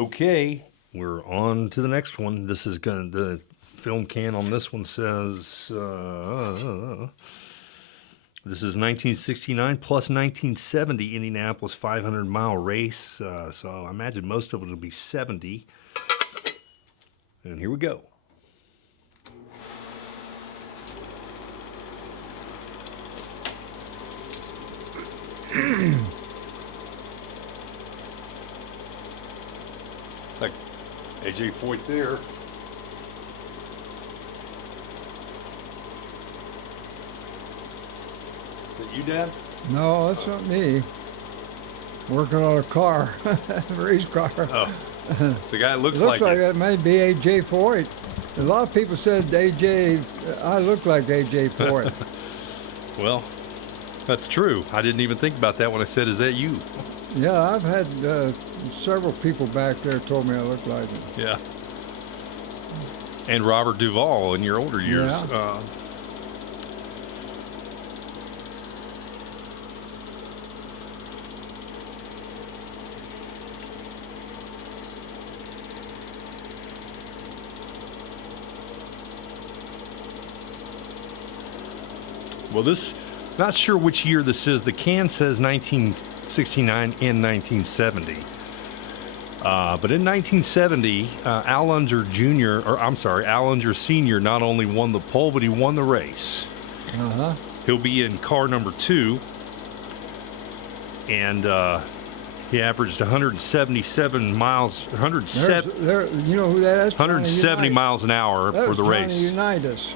Okay, we're on to the next one. This is the film can on this one says this is 1969 plus 1970 Indianapolis 500-mile race. So I imagine most of it will be 70. And here we go. It's like AJ Foyt there. Is that you, Dad? No, that's not me. Working on a car, race car. Oh, it's the guy that looks It looks like it. that might be AJ Foyt. A lot of people said AJ, I look like AJ Foyt. Well, that's true. I didn't even think about that when I said, is that you? Yeah, I've had several people back there told me I look like him. Yeah. And Robert Duvall in your older years. Yeah. Well, this, not sure which year this is. The can says 1969 and 1970. But in 1970, Al Unser Jr., or I'm sorry, Al Unser Sr. not only won the pole, but he won the race. Uh-huh. He'll be in car number 2. And he averaged 177 miles, 170, You know who that is? 170 miles an hour That for was the Johnny race. Unitas.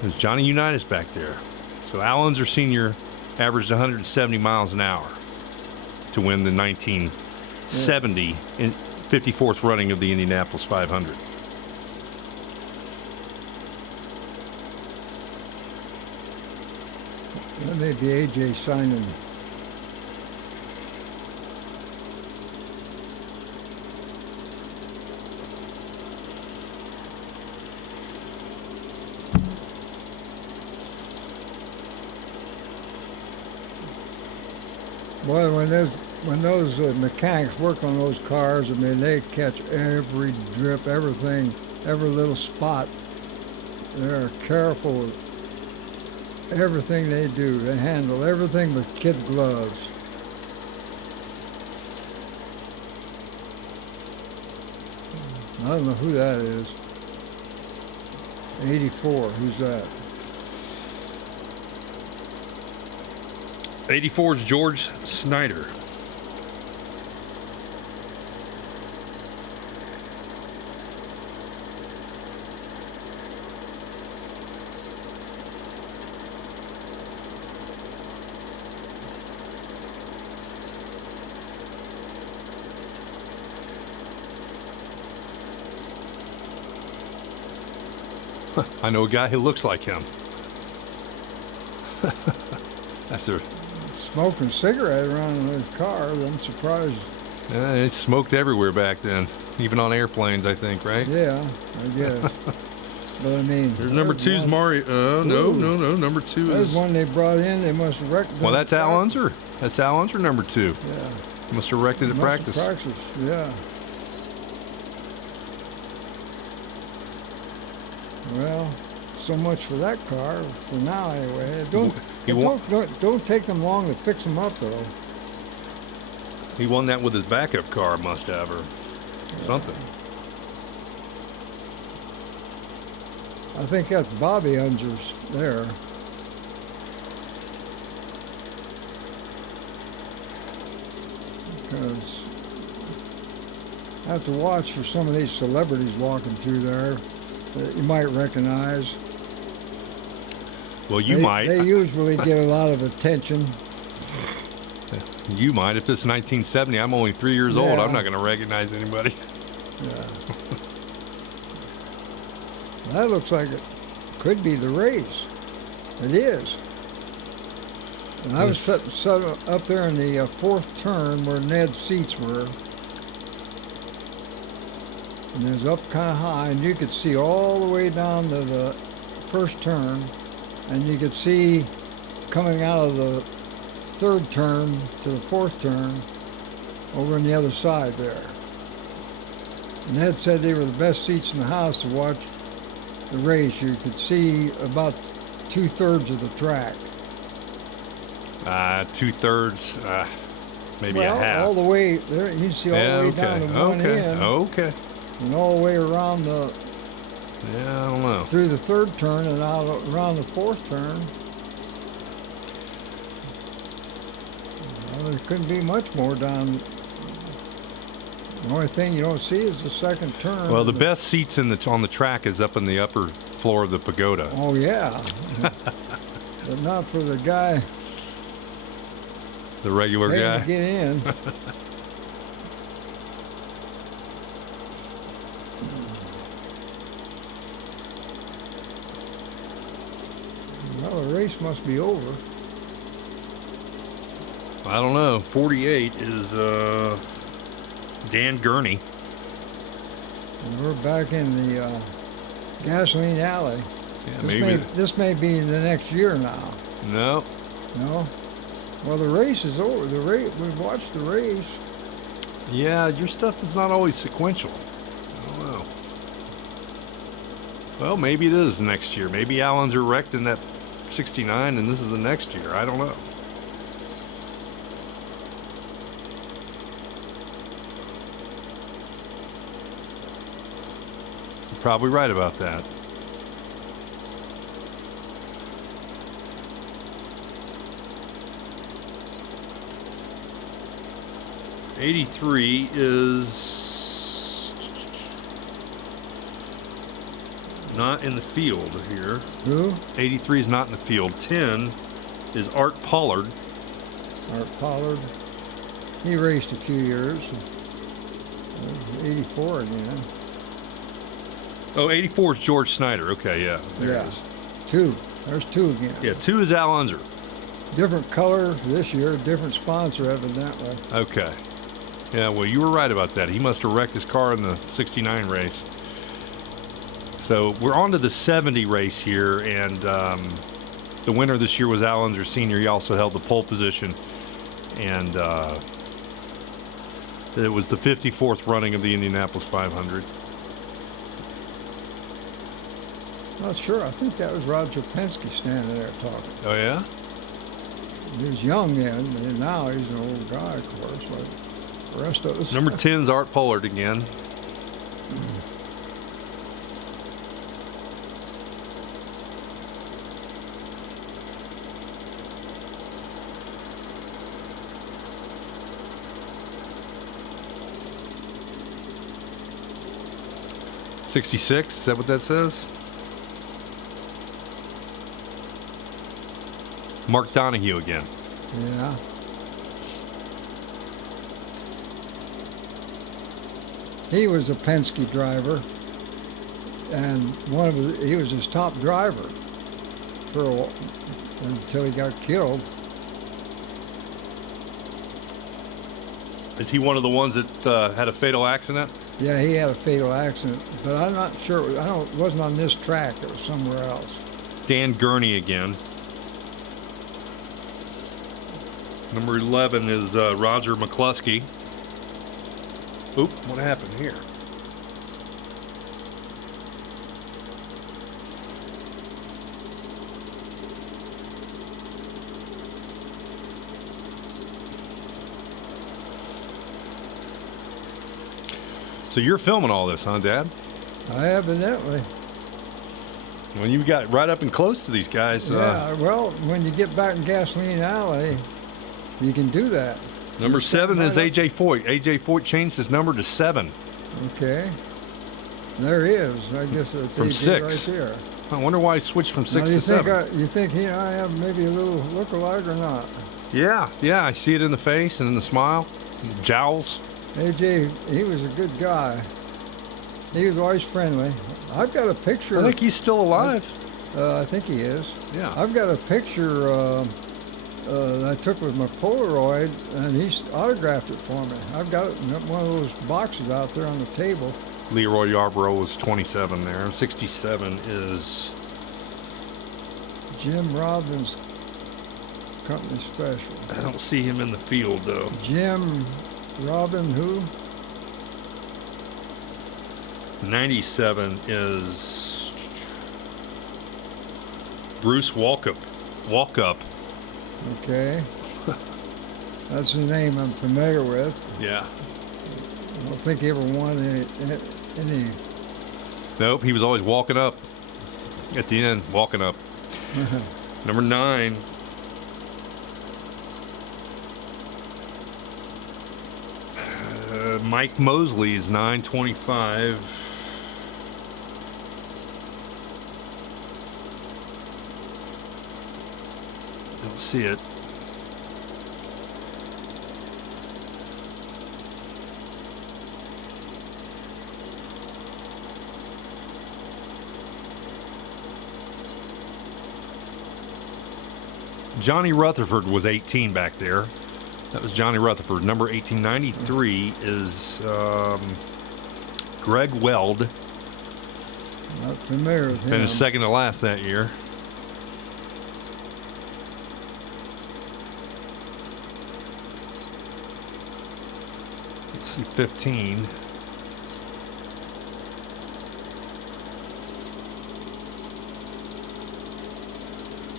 There's Johnny Unitas back there. So Al Unser Sr. averaged 170 miles an hour to win the 1970 54th running of the Indianapolis 500. That may be AJ signing. Boy, when those mechanics work on those cars, I mean, they catch every drip, everything, every little spot. They're careful with everything they do. They handle everything with kid gloves. I don't know who that is. 84, who's that? 84 is George Snyder. I know a guy who looks like him. That's a Smoking cigarette around in his car. I'm surprised. it smoked everywhere back then, even on airplanes, I think, right? Yeah, I guess. But I mean, There's number 2's Mario. No. Number 2 There's is. one they brought in. They must have wrecked. Well, that's Al Unser. That's Al Unser, number 2. Yeah. Must have wrecked it at practice. Yeah. Well, so much for that car for now, anyway. Don't take them long to fix them up, though. He won that with his backup car, must have, or something. I think that's Bobby Unser's there. Because I have to watch for some of these celebrities walking through there that you might recognize. Well, you might. They usually get a lot of attention. You might. If it's 1970, I'm only 3 years old. Yeah. I'm not going to recognize anybody. Yeah. That looks like it could be the race. It is. And I was set up there in the fourth turn where Ned's seats were. And it was up kind of high, and you could see all the way down to the first turn. And you could see coming out of the third turn to the fourth turn over on the other side there. And Ed said they were the best seats in the house to watch the race. You could see about 2/3 of the track. 2/3, maybe Well, a half. all the way there. You can see all the way down to one end, Okay. and all the way around the Yeah, I don't know. through the third turn and out around the fourth turn. Well, there couldn't be much more down. The only thing you don't see is the second turn. Well, the best seats on the track is up in the upper floor of the pagoda. Oh yeah, but not for the guy The regular paying guy. to get in. Well, the race must be over. I don't know. 48 is Dan Gurney. And we're back in the gasoline alley. Yeah, This may be the next year now. No. No? Well, the race is over. We've watched the race. Yeah, your stuff is not always sequential. I don't know. Well, maybe it is next year. Maybe Allen's are wrecked in that 69 and this is the next year. I don't know. You're probably right about that. '83 is not in the field here. Who? 83 is not in the field. 10 is Art Pollard. Art Pollard. He raced a few years. 84 again. Oh, 84 is George Snyder. Okay, yeah. There it is. 2. There's 2 again. Yeah, 2 is Al Unser. Different color this year, different sponsor evidently. Okay. Yeah, well, you were right about that. He must have wrecked his car in the 69 race. So we're on to the 70 race here, and the winner this year was Al Unser Sr. He also held the pole position, and it was the 54th running of the Indianapolis 500. Not sure. I think that was Roger Penske standing there talking. Oh, yeah? He was young then, and now he's an old guy, of course. But the rest of us. Number 10's Art Pollard again. '66, is that what that says? Mark Donahue again. Yeah. He was a Penske driver, and he was his top driver for a while, until he got killed. Is he one of the ones that had a fatal accident? Yeah, he had a fatal accident, but I'm not sure. It wasn't on this track. It was somewhere else. Dan Gurney again. Number 11 is Roger McCluskey. Oop, what happened here? So you're filming all this, huh, Dad? Evidently. When you got right up and close to these guys. Yeah, well, when you get back in Gasoline Alley, you can do that. Number 7 is right A.J. Foyt. A.J. Foyt changed his number to 7. Okay. There he is. I guess that's From AJ 6. right there. I wonder why he switched from 6 Now, to 7. You think he and I have maybe a little look-alike or not? Yeah, I see it in the face and in the smile, the jowls. AJ, he was a good guy. He was always friendly. I've got a picture. I think he's still alive. I think he is. Yeah. I've got a picture that I took with my Polaroid, and he's autographed it for me. I've got it in one of those boxes out there on the table. Leroy Yarborough was 27 there. 67 is Jim Robbins Company Special. I don't see him in the field though. Jim Robin who? 97 is Bruce Walkup. Walkup. Okay. That's a name I'm familiar with. Yeah. I don't think he ever won any. Nope, he was always walking up at the end, walking up. Number 9. Mike Mosley's 925. Don't see it. Johnny Rutherford was 18 back there. That was Johnny Rutherford. Number 1893 is Greg Weld. Not familiar with him. Finished second to last that year. Let's see, 15.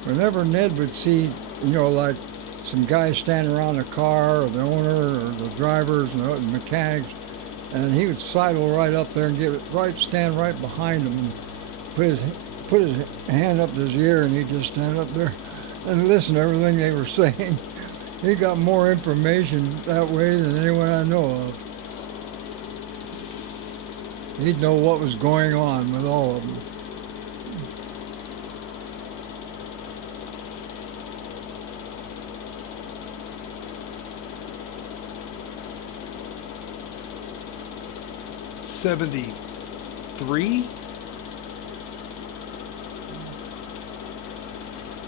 Whenever Ned would see, like some guys standing around the car, or the owner, or the drivers, and the mechanics, and he would sidle right up there and stand right behind them, and put his hand up to his ear, and he'd just stand up there and listen to everything they were saying. He got more information that way than anyone I know of. He'd know what was going on with all of them. '73.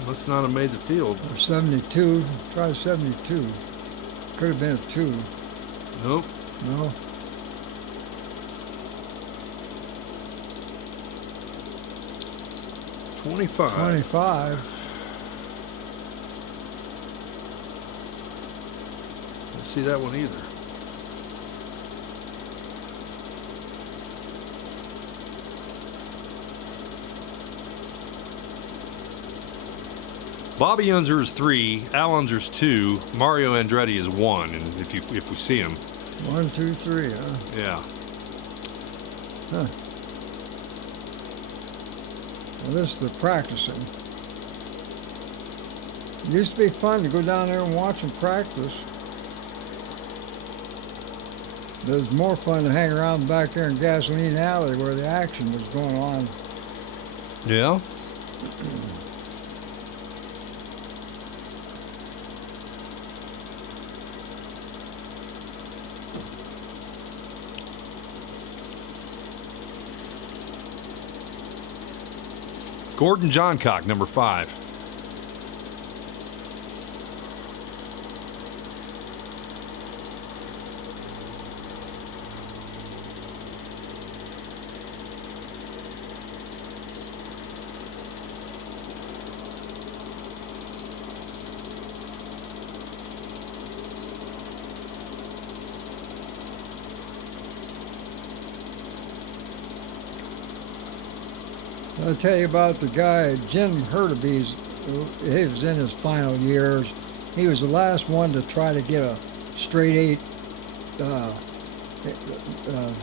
Must not have made the field. Or 72. Try 72. Could have been a 2. Nope. No. '25. 25. Don't see that one either. Bobby Unser is 3, Al Unser's 2, Mario Andretti is 1, and if we see him. 1, 2, 3, huh? Yeah. Huh. Well, this is the practicing. It used to be fun to go down there and watch them practice. But it was more fun to hang around back there in Gasoline Alley where the action was going on. Yeah? Gordon Johncock, number 5. I'll tell you about the guy, Jim Hurtubise. He was in his final years. He was the last one to try to get a straight 8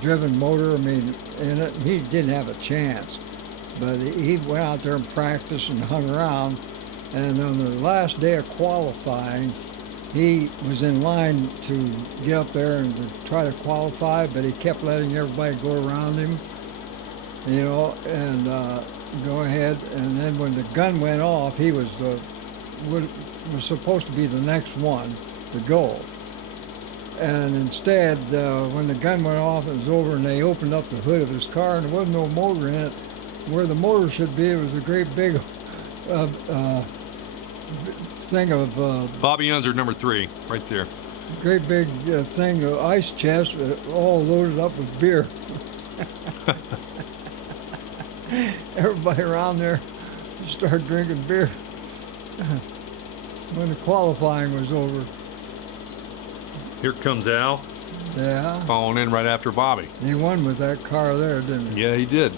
driven motor. I mean, and he didn't have a chance. But he went out there and practiced and hung around. And on the last day of qualifying, he was in line to get up there and to try to qualify, but he kept letting everybody go around him. And go ahead. And then when the gun went off, he was supposed to be the next one to go. And instead, when the gun went off, it was over, and they opened up the hood of his car, and there wasn't no motor in it. Where the motor should be, it was a great big thing of Bobby Unser, number 3, right there. great big thing of ice chest, all loaded up with beer. Everybody around there started drinking beer when the qualifying was over. Here comes Al. Yeah. Falling in right after Bobby. He won with that car there, didn't he? Yeah, he did.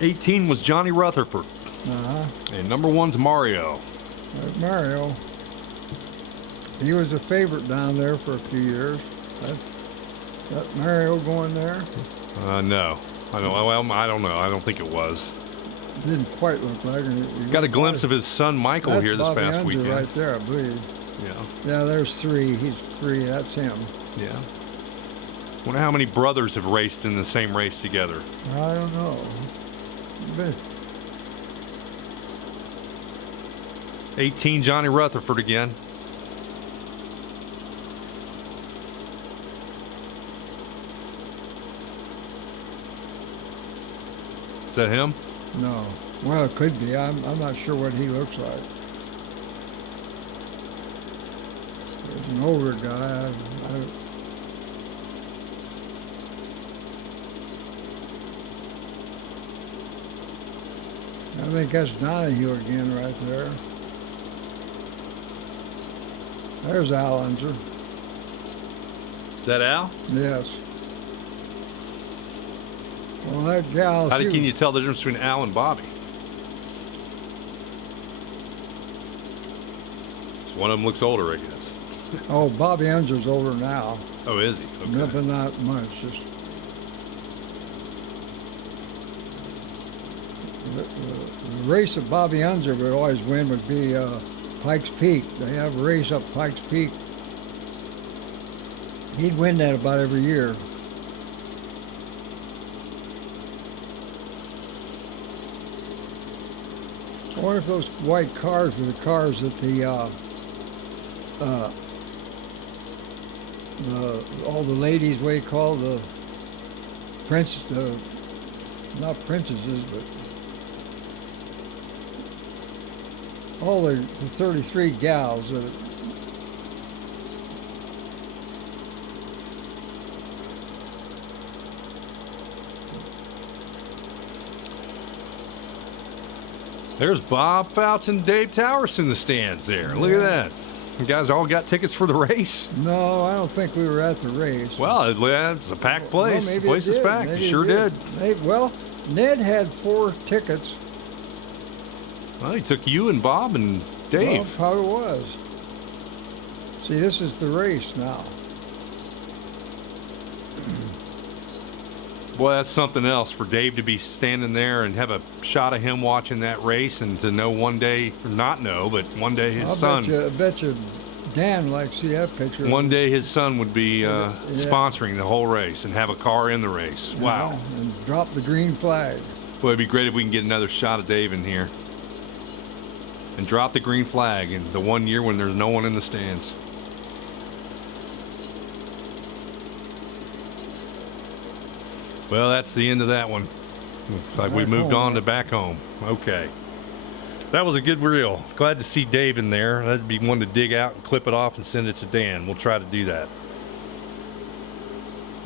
'18 was Johnny Rutherford, Uh-huh. and number 1's Mario. Mario. He was a favorite down there for a few years. That Mario going there No, I don't. Well, I don't know. I don't think it was. didn't quite look like it. Got a glimpse of his son Michael That's here this Bobby past Unser weekend. right there, I believe. Yeah, Yeah, there's 3. He's 3. That's him. yeah. Wonder how many brothers have raced in the same race together. I don't know. But 18 Johnny Rutherford again. Is that him? no. Well, it could be. I'm not sure what he looks like. There's an older guy. I think that's Donahue again right there. There's Al Unser. Is that Al? Yes. Well, that gal. How she can you was- tell the difference between Al and Bobby? So one of them looks older, I guess. Oh, Bobby Unser's older now. Oh, is he? Okay. No, but not much. Just the race that Bobby Unser would always win would be Pikes Peak. They have a race up Pikes Peak. He'd win that about every year. I wonder if those white cars were the cars that all the ladies, what do you call the not princesses, but all the 33 gals that. There's Bob Fouch and Dave Towers in the stands there. Look at that. You guys all got tickets for the race? No, I don't think we were at the race. Well, it's a packed place. Well, The place is packed. Maybe You sure it did. Well, Ned had 4 tickets. Well, he took you and Bob and Dave. Well, probably was. See, this is the race now. Boy, that's something else for Dave to be standing there and have a shot of him watching that race, and to know one day, or not know, but one day his son. I bet you Dan likes to see that picture. One day his son would be sponsoring the whole race and have a car in the race. Wow. Yeah, and drop the green flag. Boy, it'd be great if we can get another shot of Dave in here. And drop the green flag in the one year when there's no one in the stands. Well, that's the end of that one. Looks like we Back moved home. on to back home. Okay. That was a good reel. Glad to see Dave in there. That'd be one to dig out and clip it off and send it to Dan. We'll try to do that.